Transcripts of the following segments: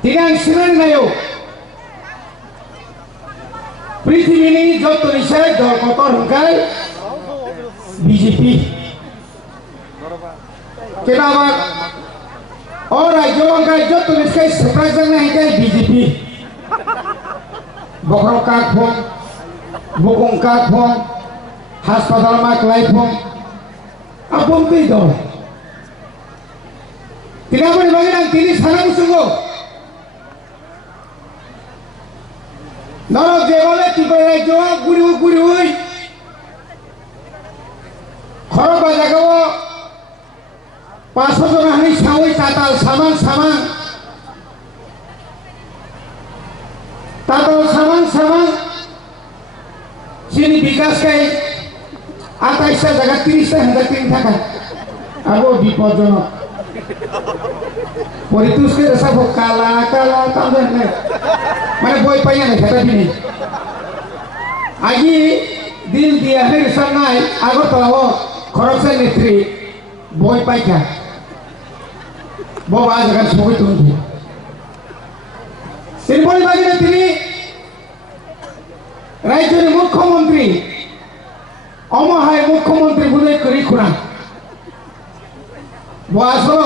Tigang sinan nayo. Prithibini jot nisay dol kotor hungkai BJP. Kenapa? Orang Jawa hungkai jot nisay seprajang hungkai BJP. Bokrok kakpong, bukong kakpong, hospital mak laipong. Apong itu? Tidak boleh bagi nang tini sarang sungguh. Nolak jebole tipe Jawa guri. Khoro bajagawo 500 জন হানি সাউই তাতাল সামান তাতাল সামান sini বিকাশ kai 28টা জায়গা 30টা হাজার তিন টাকা আবো বিপজ্জনক পরিতুষ্কে সব কালা তাদের মানে বই পাইয়া না সেটা দিনে আজি দিল দিয়া হে সামনাই আগরতলাও খরচের নেত্রী বই পাইকা বাবা জায়গা সবাই তুমি সিম্বলি বাগিনা তিনি রাজ্যের মুখ্যমন্ত্রী অমহায় মুখ্যমন্ত্রী বলে করি খুনা বয়সল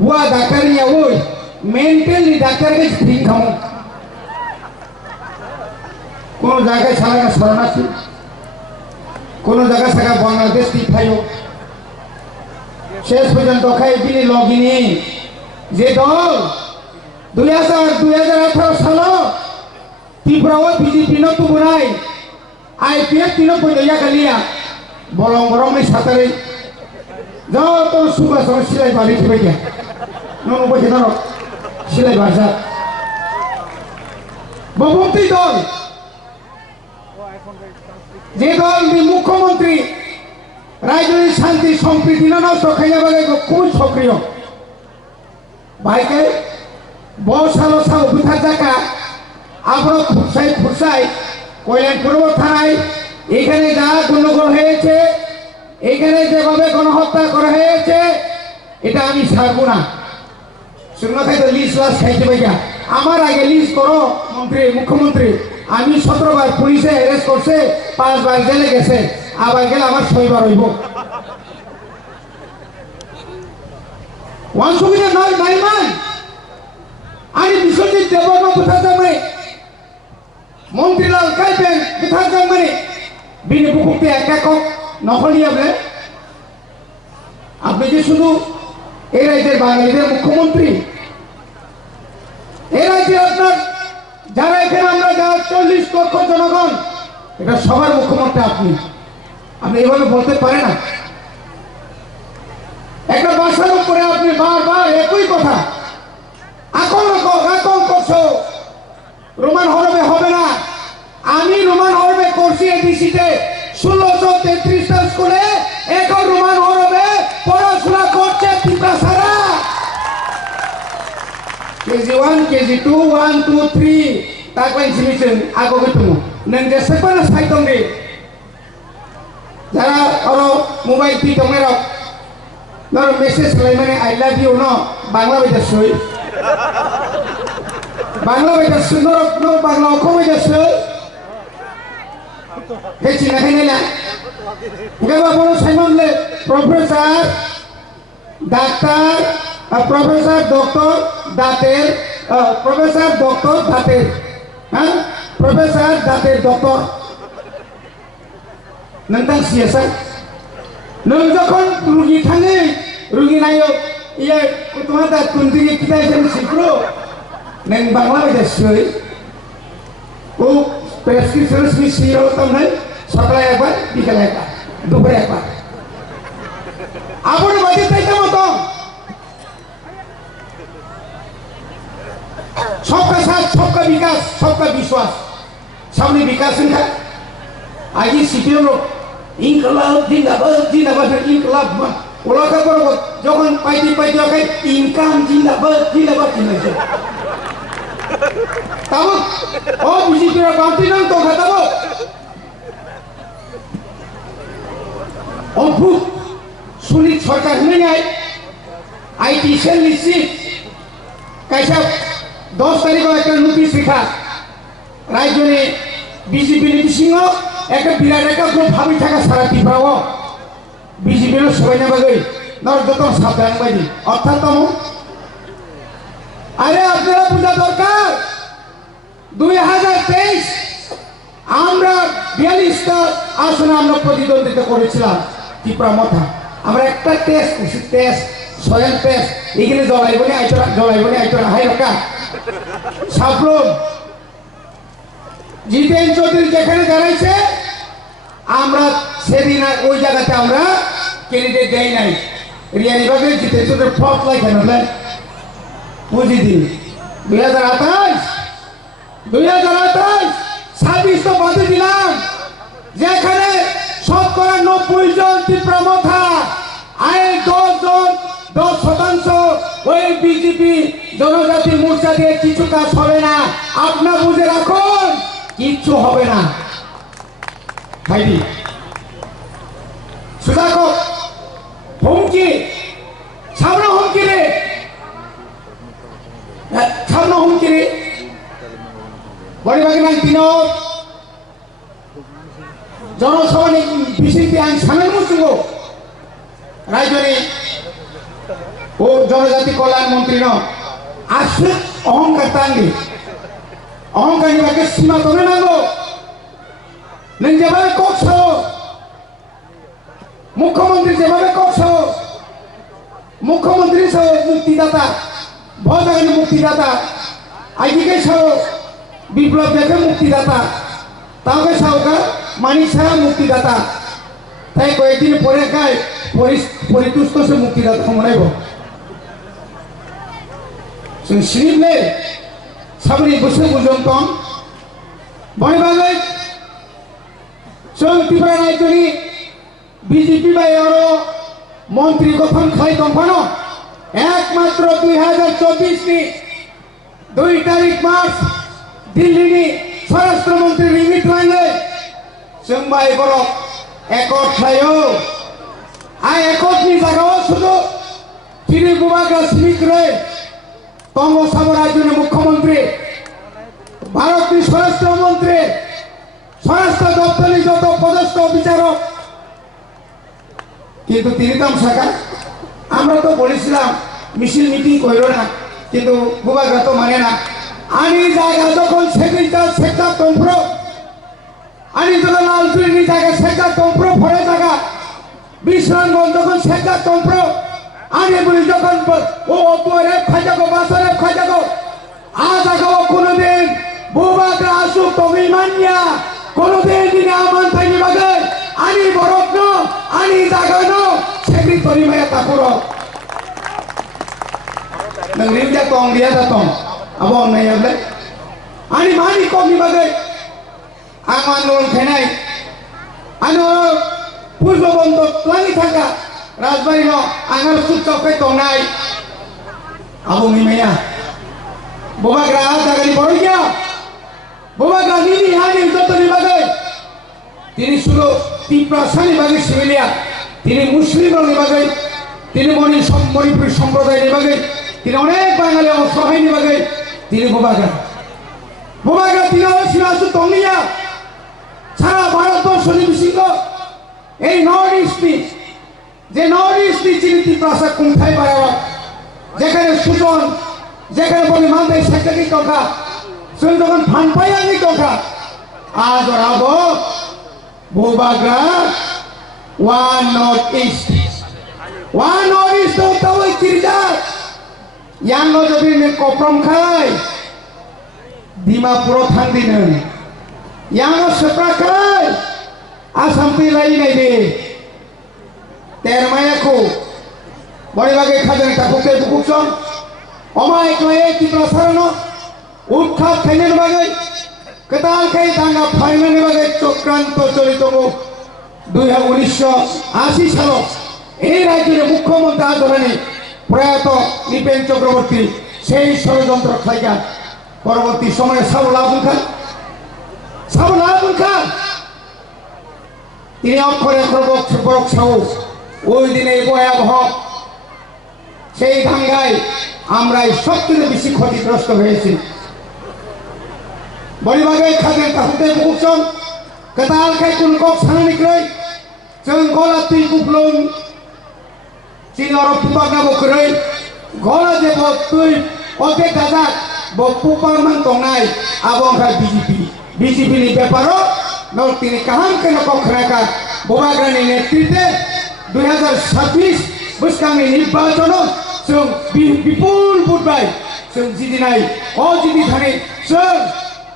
বুয়া ডাক্তার নিয়ে ওই মেন্টালি ডাক্তারকে ঠিক খামো কোন জায়গায় সারা শরণার্থী কোন জায়গা সারা বাংলাদেশ তীর্থায়ক শেষ পর্যন্ত খাই দিনে লগিনি যে দল 2018 সাল ত্রিপুরাও বিজেপি ন তুমুনাই আইপিএফ তিন পয়লা কালিয়া বরং সাঁতারে যত সুবাস সিলাই বাড়ি ঠিক আছে নন বসে ধরো সিলাই বাসা বহুমতি দল যে দল মুখ্যমন্ত্রী রাজ্যের শান্তি সম্প্রীতি নষ্ট খাইয়া বাগে খুব সক্রিয় ভাইকে বসালো সাল বুথার জায়গা আবার খুরসাই কল্যাণপুর থানায় এখানে যা গণ্ডগোল হয়েছে এখানে যেভাবে গণহত্যা করা হয়েছে এটা আমি ছাড়বো না শুকনো খাইতে লিস্ট লাস খাইতে পাইয়া আমার আগে লিস্ট করো মুখ্যমন্ত্রী আমি 17 বার পুলিশে অ্যারেস্ট করছে 5 বার জেলে গেছে আবার গেলে আমার 6 বার হইব ওয়ানসুবিনা নয় নাইমান আমি বিশ্বজিৎ দেববর্মা কোথা যাবে মন্ত্রীলাল কাইবেন কোথা যাবে বিনে বুকুতে একক নকলিয়া বলে আপনি যে শুধু এই রাজ্যের বাঙালিদের মুখ্যমন্ত্রী এই রাজ্যে আপনার যারা এখানে আমরা যারা 40 লক্ষ জনগণ এটা সবার মুখ্যমন্ত্রী আপনি এইভাবে বলতে পারেন না একটা ভাষার উপরে আপনি বারবার একই কথা আকল করছো রোমান হরবে হবে না আমি রোমান হরবে করছি এডিসিতে 1633টা স্কুলে এখন রোমান হরবে পড়াশোনা করছে পিপাসারা KG1 KG2 1 2 3 তারপর এক্সিবিশন আগো গেতুম নং যে সেপানা সাইতঙ্গে যারা আরো মোবাইল পি তোমরা নর মেসেজ লাই মানে I love you know Bangla বেদাসই Bangla বেদাসই ন বাংলা অসমীয়া বেদাসই হেচি না হেনা গেবা বড় সাইমনলে প্রফেসর ডাক্তার প্রফেসর ডক্টর দাঁতের হ্যাঁ প্রফেসর দাঁতের ডক্টর নন্তাং সিএসআই নং যখন রুগী থাঙে রুগী নাইও ইয়ে তোমার দাঁত কুন্দিকে কিতা হিসেবে শিখলো নং বাংলা বেদাসই ও প্রেসক্রিপশন সিও তোমরা সকালে একবার বিকেলে একবার দুপুরে একবার আপনি বাজে চাইতে মতো सबका साथ सबका विकास सबका विश्वास सामने विकास है आज सीपीएम लोग इनकलाब जिंदाबाद इनकलाब ओला का करो যখন পাইতে ওকে ইনকাম জিন্দাবাদ কিনেছে তাও ও বিজেপির বান্তি নাম তো খাতাবো অদ্ভুত সুনিত সরকার হয়ে যায় আইটি সেল নিশ্চিত कैसा 10 তারিখে একটা নোটিশ লেখা রাজ্যে বিজেপি নীতি সিংহ একটা বিরাট একটা গ্রুপ ভাবি থাকা সারা ত্রিপুরাও বিজেপির সবাই নেবাগৈ নর যত সাবধান বাইদি অর্থাৎ তম আরে আপনারা বোঝা দরকার 2023 আমরা 42টা আসনে আমরা প্রতিদ্বন্দ্বিতা করেছিলাম ত্রিপুরা মথা আমরা একটা টেস্ট সয়েল টেস্ট এগুলি জলাইবনি আইতরা হাই রকা সাবরুম জিতেন চৌধুরী যেখানে দাঁড়াইছে আমরা সেদিন ওই জায়গাতে আমরা ক্যান্ডিডেট দেই নাই রিয়ালিভাবে জিতেন চৌধুরী ফ্লপ লাইকেন হলেন বুঝি দিন 2028 26 তো বাদে দিলাম যেখানে শতকরা 90 জন ত্রিপুরা মথা আয় 10% ওই বিজেপি জনজাতি মোর্চা দিয়ে কিছু কাজ হবে না আপনার বুঝে রাখুন কিচ্ছু হবে না ভাইদি সুজাকো হুমকি সামনে হুমকি রে বড়িবাগি নাম তিনো জনসভা বিসিপি আইন সামিল মুসুগো রাজ্যে ও জনজাতি কল্যাণ মন্ত্রী আসলে অহংকার টাঙ্গি অহংকারী বাকে সীমা তবে নাগো নং যেভাবে করছো মুখ্যমন্ত্রী যেভাবে করছো মুখ্যমন্ত্রী সহ মুক্তিদাতা ভজাগানি মুক্তিদাতা আইদিকে সহ বিপ্লব দেখে মুক্তিদাতা তাকে সাহকা মানিক সাহা মুক্তিদাতা তাই কয়েকদিন পরে গায়ে পরিতুষ্ট সে মুক্তিদাতা মনাইব সিরিপলে সাবরি বসে পর্যন্ত বড়িবাগে ত্রিপুরা রাজ্যনি বিজেপি বা আরো মন্ত্রী গঠন খাই দফানো একমাত্র 2024 নি 2 তারিখ মার্চ দিল্লি স্বরাষ্ট্রমন্ত্রী রিমিট লাইনে সোমবাই বড় একট খাইও আর একট নি জায়গাও শুধু তিনি বুবাগ্রা সিমিত রয়ে তঙ্গ সাম্রাজ্যের মুখ্যমন্ত্রী ভারতীয় স্বরাষ্ট্রমন্ত্রী স্বরাষ্ট্র দপ্তরের যত পদস্থ বিচারক কিন্তু তিনি তো শাখা আমরা তো বলেছিলাম মিছিল মিটিং করো না কিন্তু বুবাগ্রা তো মানে না আনি জায়গা যখন সেক্রেটার তন্ত্র আনি যখন লালচুরি জায়গা সেক্রেটার তন্ত্র ভরে জায়গা বিশ্রামগঞ্জ যখন সেক্রেটার তন্ত্র আনি বলি যখন ও রেপ খাই যাবো বাসা রেপ খাই যাবো আজ আগাও কোনোদিন বুবাগ্রা আসুক তুমি মানিয়া কোনোদিন দিনে আমান থাকি বাগে আনি বরফ আনি জাগানো সেক্রেটারি মায়া তাপুর nang rimja tong dia datong abo nai able ani mani ko mi bagai aman lon khenai ano purbo bondo lani thaka rajbari no angar sut chokai tongnai abo mi maya bobagra jagani boroya bobagra nini hani jotoni bagai tini শুধু ত্রিপ্রাসানি বাগে সিভিলিয়া তিনি মুসলিম বাগে তিনি মণিপুর সম্প্রদায় বাগে তিনি অনেক বাঙালি অসহায় নিবাগে তিনি বুবাগ্রা তিনি শিলাসু তঙ্গিয়া সারা ভারতবর্ষ নিবিসিত এই নর্থ ইস্টে যে নর্থ ইস্টে যিনি ত্রিপ্রাসা কুণ্ঠায় বাড়াবা যেখানে সুজন যেখানে বলি মানতে সেখানে কথা সেই যখন ফান পাই আনি কথা আজ রাব বুবাগ্রা ওয়ান নর্থ ইস্ট তাও চিরিদার yang lo jadi ni koprom kai Dimapuro thandinen yang lo seprakai asam pilai nai de termayaku bari bage khajan takukte bukukson omai klai tiprasarano utkhat khainen bage ketal kai tanga phainen bage chokranto choritomu 1980 সাল এই রাজ্যের মুখ্যমন্ত্রী আদরণী প্রয়াত নিপেন চক্রবর্তী সেই ষড়যন্ত্র খাইকা পরবর্তী সময়ে সাবুল আবুল খান তিনি অক্ষরে বরক সাহস ওই দিনে ভয়াবহ সেই দাঙ্গায় আমরাই সবচেয়ে বেশি ক্ষতিগ্রস্ত হয়েছি বলিবাগে খাদেন তাহতে বুকজন কেতাল খাই কোন কক সানানিক্রই जों गला तुई बुब्लुं चिनि अरब पुपागना बक्रै गला जेबो तुई अबे दाजा बो पुपामान तंनाय आबंखा बीजेपी नि बेपारो नल तिनि काहाम केन कखराका बोबाग्रानि नेतृत्वे 2026 बोसकांनि निर्वाचन जों बिपुल बुटबाय जों जिदिनाय अ जिदि थाने जों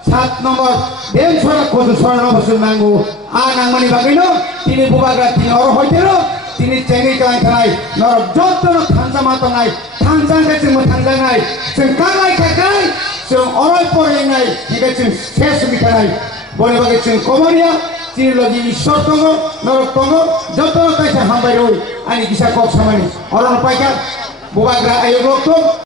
7 नम्बर देन सरा खजु सरन बसुन नांगौ आ नांमानि बागैनो तिनि बुबाग्रा तिनि अर हयतेरो तिनि चेंगि कालाय थानाय नर जत्तनो थांजा मातनाय थांजांगा जों थांजानाय जों कालाय खाय जों अरय परेनाय निगे जों शेष बिथानाय बनि बागै जों कमरिया तिनि लगी ईश्वर दङ नरक दङ जत्तनो कायसा हामबाय रय आनि गिसा कक सामानि अरन पाइका बुबाग्रा आयोग